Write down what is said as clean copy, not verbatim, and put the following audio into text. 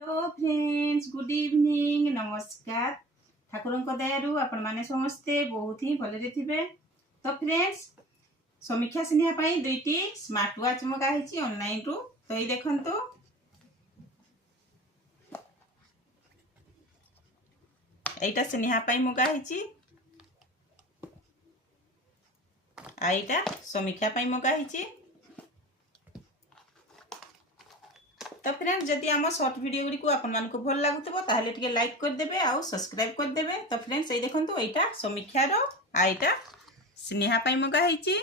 Hello friends, good evening, नमस्कार। ठाकुर दयारू आपण माने समस्ते बहुत ही भले थे। तो फ्रेंड्स, समीक्षा सिन्हा दुईटी स्मार्ट वाच मगाही ऑनलाइन रु। तो ये देखंतु एटा सिन्हा मगाही, आईटा समीक्षा मगाही। तो फ्रेंड्स, जदि आम शॉर्ट वीडियो गुड़ी को आपण भल लगुव ताहले टिके लाइक करदेबे आउ सब्सक्राइब करदेबे। तो फ्रेंड्स, ये देखंतु एटा समीक्षार आईटा स्नेहा मगाही।